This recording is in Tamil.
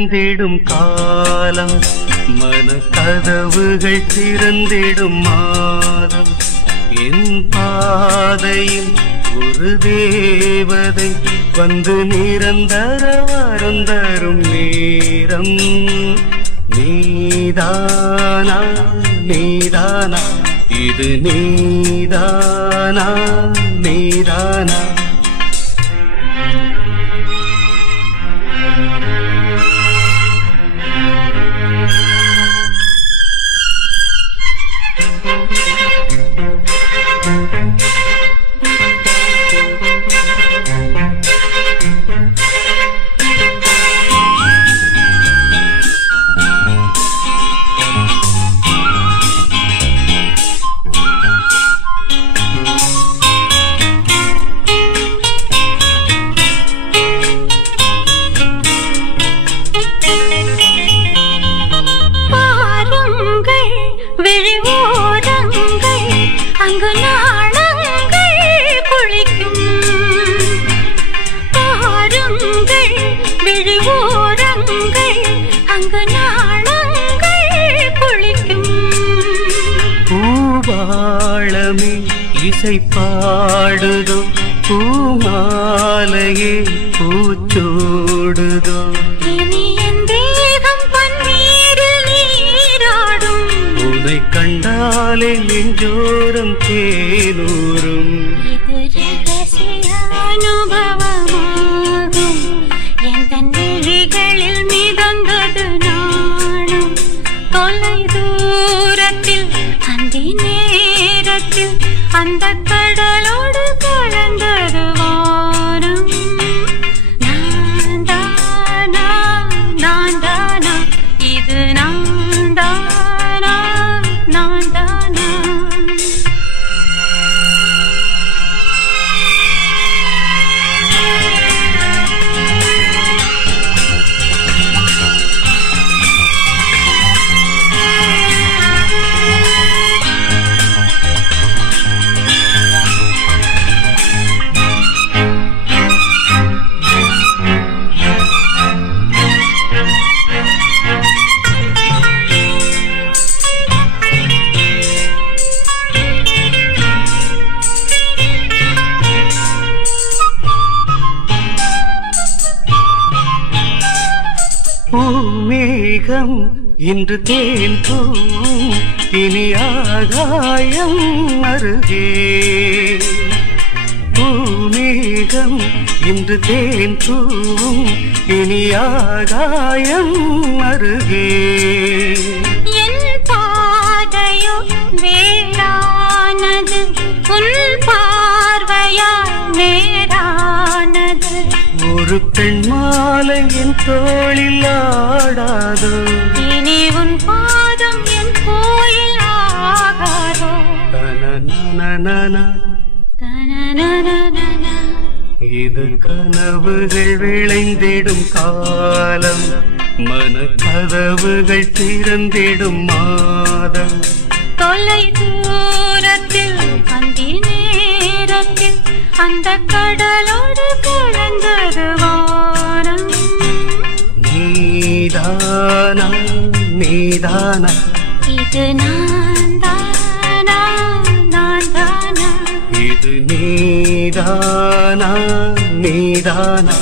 விளைந்திடும் காலம், மனக்கதவுகள் திறந்திடும் மாதம். என் பாதையில் ஒரு தேவதை வந்து நிரந்தர வரம் தரும் நேரம். நீதானா நீதானா இது நீதானா நீதானா. அங்கு நாணங்கள் குளிக்கும் பாருங்கள், விழிவோரங்கள் அங்கு நாணங்கள் குளிக்கும். பூபாளமே இசை பாடுதோ, பூமாலையே பூச்சோடுதோ. இனி என் தேகம் பன்னீரில் நீராடும், உன்னை கண்டாலே நெஞ்சோரம் தேனூரும். இது ரகசிய அனுபவமாகும், எந்த விழிகளில் மிதந்தது நானும். தொலை தூரத்தில் அந்தி நேரத்தில் அந்த கடலோடு கலந்தது வானம். நான் தானா நான் தானா இது நான் தானா நான் தானா. பூமேகம் இன்று தேன் தூவும், இனி ஆகாயம் அருகே. பூமேகம் இன்று தேன் தூவும், இனி ஆகாயம் அருகே. என் பாதையோ வேறானது, உன் பார்வையால் நேரானது. ஒரு பெண் மாலை என் தோளில் ஆடாதோ, இனி உன் பாதம் என் கோயில் ஆகாதோ. தனனனனன தனனனனன இது கனவுகள் விளைந்திடும் காலம், மனக்கதவுகள் திறந்திடும் மாதம். தொலை தூரத்தில் அந்தி நேரத்தில் அந்த கடலோடு கலந்தது வானம். நீதானா நீதானா இது நான் தானா நான் தானா இது நீதானா நீதானா.